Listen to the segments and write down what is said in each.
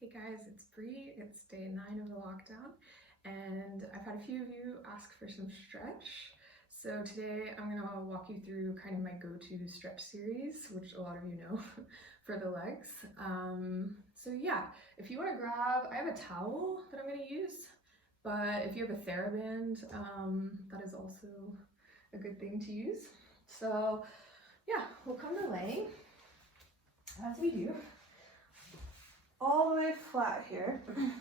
Hey guys, it's Bree. It's day 9 of the lockdown, and I've had a few of you ask for some stretch. So today I'm gonna walk you through kind of my go-to stretch series, which a lot of you know, for the legs. So yeah, if you want to grab, I have a towel that I'm gonna use, but if you have a TheraBand, that is also a good thing to use. So yeah, we'll come to laying, as we do, all the way flat here. And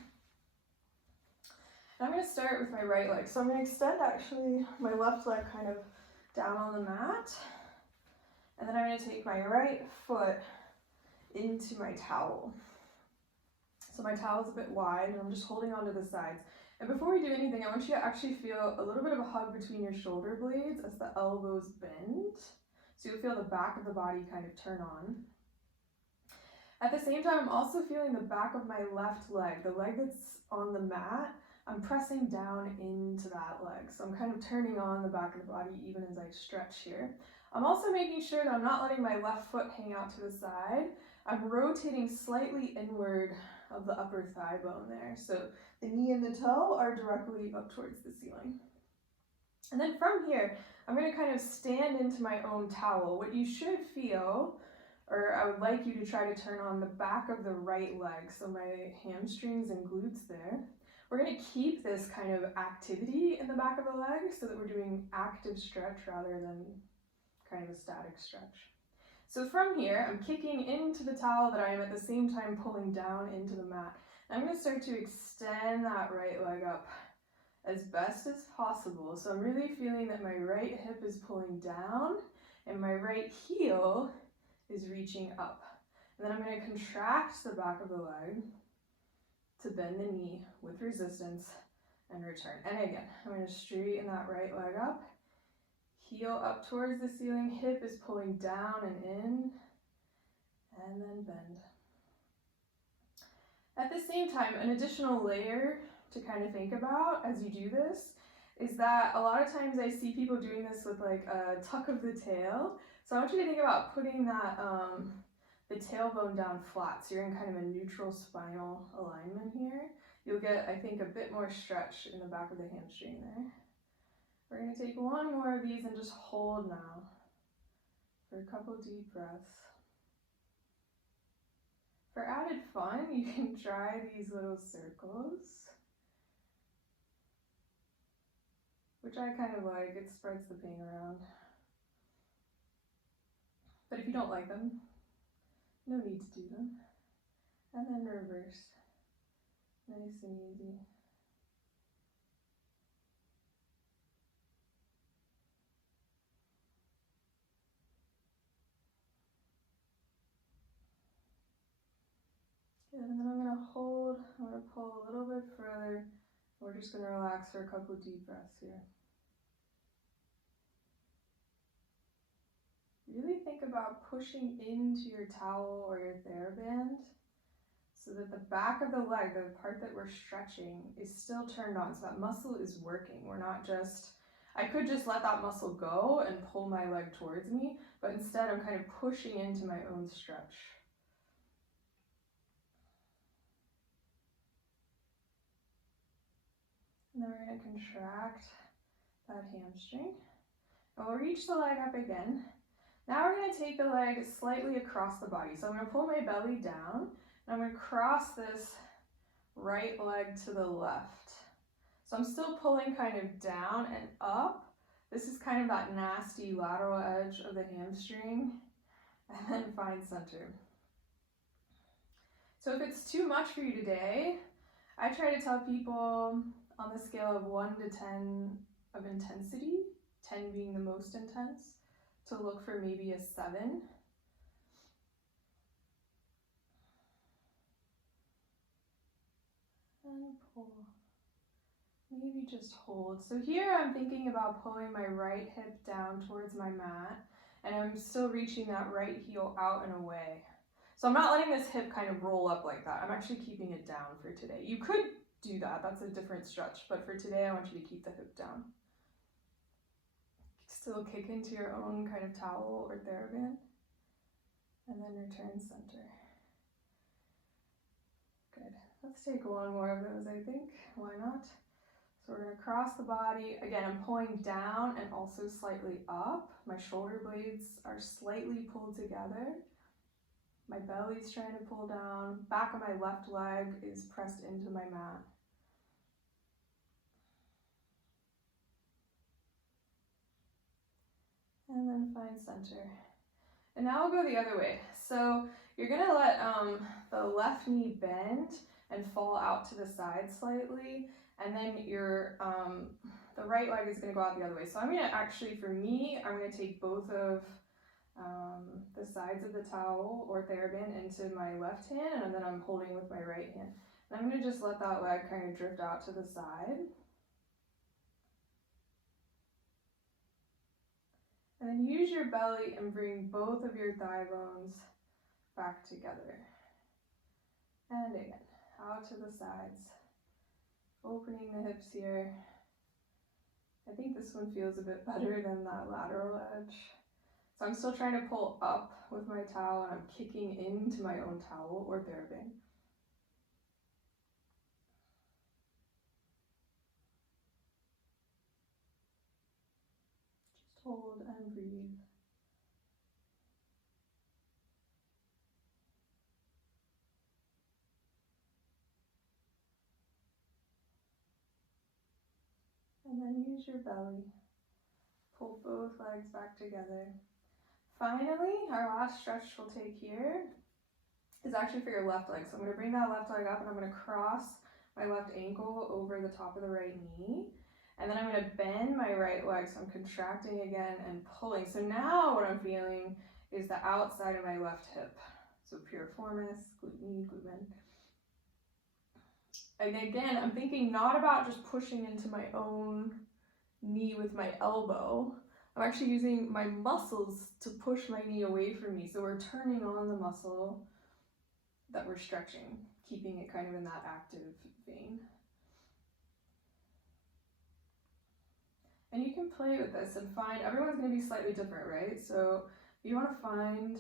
I'm going to start with my right leg. So I'm going to extend actually my left leg kind of down on the mat. And then I'm going to take my right foot into my towel. So my towel is a bit wide and I'm just holding onto the sides. And before we do anything, I want you to actually feel a little bit of a hug between your shoulder blades as the elbows bend. So you'll feel the back of the body kind of turn on. At the same time, I'm also feeling the back of my left leg, the leg that's on the mat. I'm pressing down into that leg. So I'm kind of turning on the back of the body even as I stretch here. I'm also making sure that I'm not letting my left foot hang out to the side. I'm rotating slightly inward of the upper thigh bone there. So the knee and the toe are directly up towards the ceiling. And then from here, I'm going to kind of stand into my own towel. What you should feel, or I would like you to try to turn on the back of the right leg, so my hamstrings and glutes there. We're going to keep this kind of activity in the back of the leg so that we're doing active stretch rather than kind of a static stretch. So from here, I'm kicking into the towel that I am at the same time pulling down into the mat. I'm going to start to extend that right leg up as best as possible. So I'm really feeling that my right hip is pulling down and my right heel is reaching up. And then I'm going to contract the back of the leg to bend the knee with resistance and return. And again, I'm going to straighten that right leg up, heel up towards the ceiling, hip is pulling down and in, and then bend. At the same time, an additional layer to kind of think about as you do this is that a lot of times I see people doing this with like a tuck of the tail. So I want you to think about putting that the tailbone down flat, so you're in kind of a neutral spinal alignment here. You'll get, I think, a bit more stretch in the back of the hamstring there. We're going to take one more of these and just hold now for a couple deep breaths. For added fun, you can try these little circles, which I kind of like. It spreads the pain around. But if you don't like them, no need to do them. And then reverse. Nice and easy. Good, and then I'm going to hold, I'm going to pull a little bit further. We're just going to relax for a couple of deep breaths here. Really think about pushing into your towel or your TheraBand so that the back of the leg, the part that we're stretching, is still turned on. So that muscle is working. We're not just, I could just let that muscle go and pull my leg towards me, but instead I'm kind of pushing into my own stretch. And then we're going to contract that hamstring. And we'll reach the leg up again. Now we're going to take the leg slightly across the body. So I'm going to pull my belly down, and I'm going to cross this right leg to the left. So I'm still pulling kind of down and up. This is kind of that nasty lateral edge of the hamstring, and then find center. So if it's too much for you today, I try to tell people on the scale of 1 to 10 of intensity, 10 being the most intense, to look for maybe a 7. And pull. Maybe just hold. So here I'm thinking about pulling my right hip down towards my mat, and I'm still reaching that right heel out and away. So I'm not letting this hip kind of roll up like that. I'm actually keeping it down for today. You could do that, that's a different stretch, but for today I want you to keep the hip down. Still kick into your own kind of towel or TheraBand, and then return center. Good. Let's take one more of those, I think. Why not? So we're going to cross the body. Again, I'm pulling down and also slightly up. My shoulder blades are slightly pulled together. My belly's trying to pull down. Back of my left leg is pressed into my mat. And then find center. And now we'll go the other way. So you're going to let the left knee bend and fall out to the side slightly. And then the right leg is going to go out the other way. So I'm going to actually, for me, I'm going to take both of the sides of the towel or TheraBand into my left hand, and then I'm holding with my right hand. And I'm going to just let that leg kind of drift out to the side. And then use your belly and bring both of your thigh bones back together. And again, out to the sides. Opening the hips here. I think this one feels a bit better than that lateral edge. So I'm still trying to pull up with my towel, and I'm kicking into my own towel or TheraBand. Just hold and breathe. And then use your belly. Pull both legs back together. Finally, our last stretch we'll take here is actually for your left leg. So I'm going to bring that left leg up, and I'm going to cross my left ankle over the top of the right knee. And then I'm going to bend my right leg, so I'm contracting again and pulling. So now what I'm feeling is the outside of my left hip. So piriformis, glute med, glute med. And again, I'm thinking not about just pushing into my own knee with my elbow. I'm actually using my muscles to push my knee away from me. So we're turning on the muscle that we're stretching, keeping it kind of in that active vein. And you can play with this and find, everyone's going to be slightly different, right? So you want to find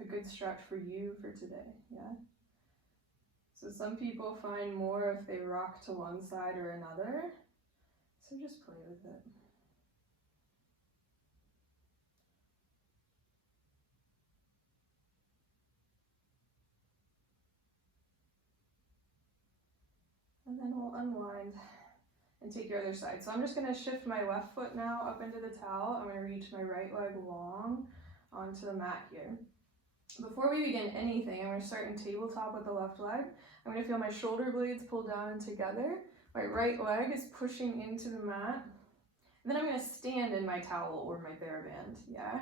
a good stretch for you for today, yeah? So some people find more if they rock to one side or another. So just play with it. And then we'll unwind and take your other side. So I'm just going to shift my left foot now up into the towel. I'm going to reach my right leg long onto the mat here. Before we begin anything, I'm going to start in tabletop with the left leg. I'm going to feel my shoulder blades pull down and together. My right leg is pushing into the mat. And then I'm going to stand in my towel or my TheraBand, yeah?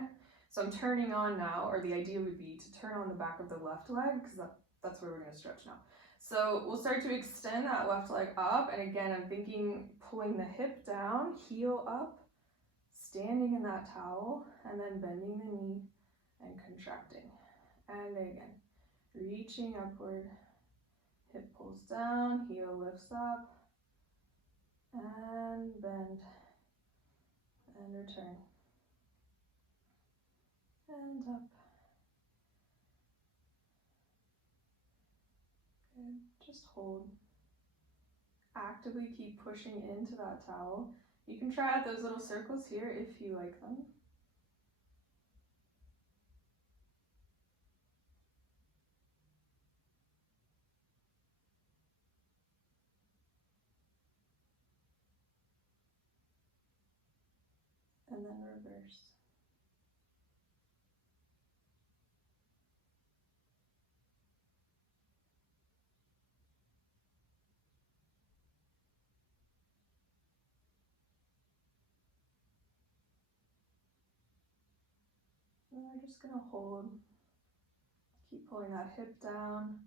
So I'm turning on now, or the idea would be to turn on the back of the left leg, because that's where we're going to stretch now. So we'll start to extend that left leg up, and again, I'm thinking pulling the hip down, heel up, standing in that towel, and then bending the knee and contracting. And again, reaching upward, hip pulls down, heel lifts up, and bend, and return, and up. Good, just hold. Actively keep pushing into that towel. You can try out those little circles here if you like them. And then reverse. And we're just going to hold. Keep pulling that hip down,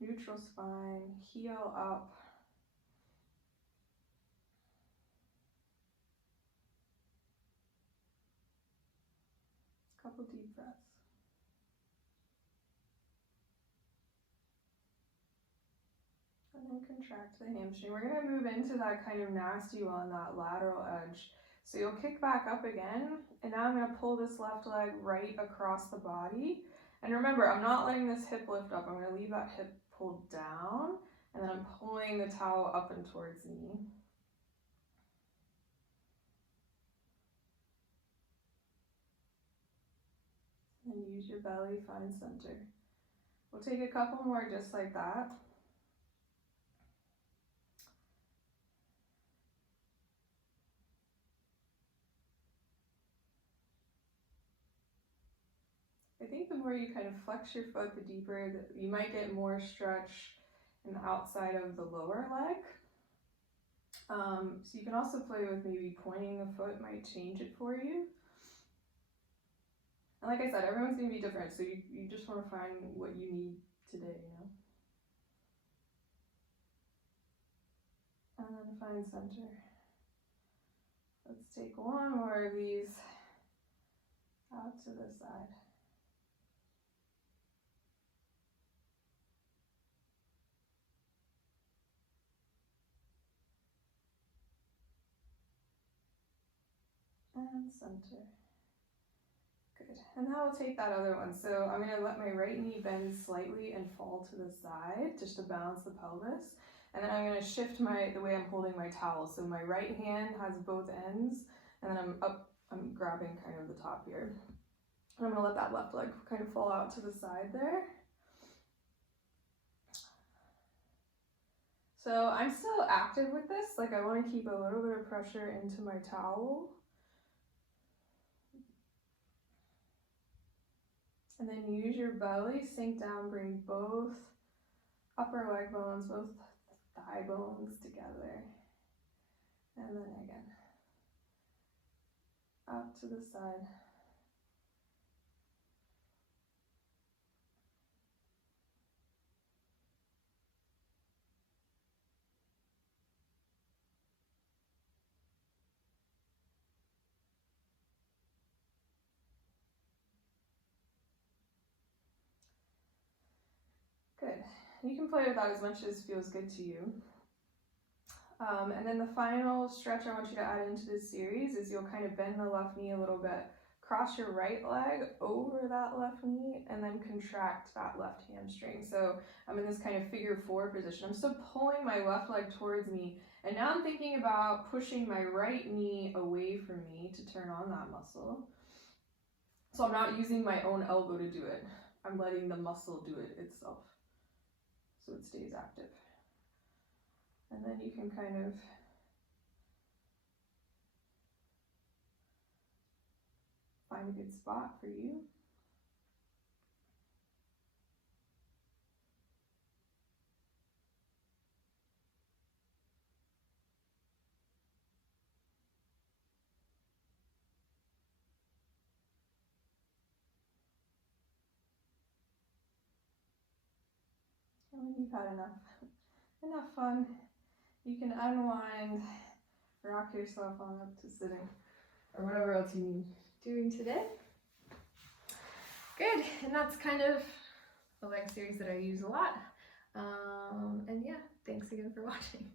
neutral spine, heel up. Couple deep breaths. And then contract the hamstring. We're going to move into that kind of nasty one, that lateral edge. So you'll kick back up again, and now I'm going to pull this left leg right across the body. And remember, I'm not letting this hip lift up. I'm going to leave that hip pulled down, bringing the towel up and towards me. And use your belly, find center. We'll take a couple more just like that. I think the more you kind of flex your foot, the deeper you might get more stretch in the outside of the lower leg. So you can also play with maybe pointing the foot might change it for you. And like I said, everyone's going to be different, so you just want to find what you need today, you know. And then find center. Let's take one more of these out to the side. And center. Good. And now I'll take that other one. So I'm going to let my right knee bend slightly and fall to the side just to balance the pelvis. And then I'm going to shift the way I'm holding my towel. So my right hand has both ends, and then I'm grabbing kind of the top here. And I'm going to let that left leg kind of fall out to the side there. So I'm still active with this. Like, I want to keep a little bit of pressure into my towel. And then use your belly, sink down, bring both upper leg bones, both thigh bones together. And then again, up to the side. Good. You can play with that as much as feels good to you. And then the final stretch I want you to add into this series is you'll kind of bend the left knee a little bit, cross your right leg over that left knee, and then contract that left hamstring. So I'm in this kind of figure four position. I'm still pulling my left leg towards me, and now I'm thinking about pushing my right knee away from me to turn on that muscle. So I'm not using my own elbow to do it. I'm letting the muscle do it itself, so it stays active. And then you can kind of find a good spot for you. And when you've had enough fun, you can unwind, rock yourself on up to sitting, or whatever else you need doing today. Good, and that's kind of a leg series that I use a lot. And yeah, thanks again for watching.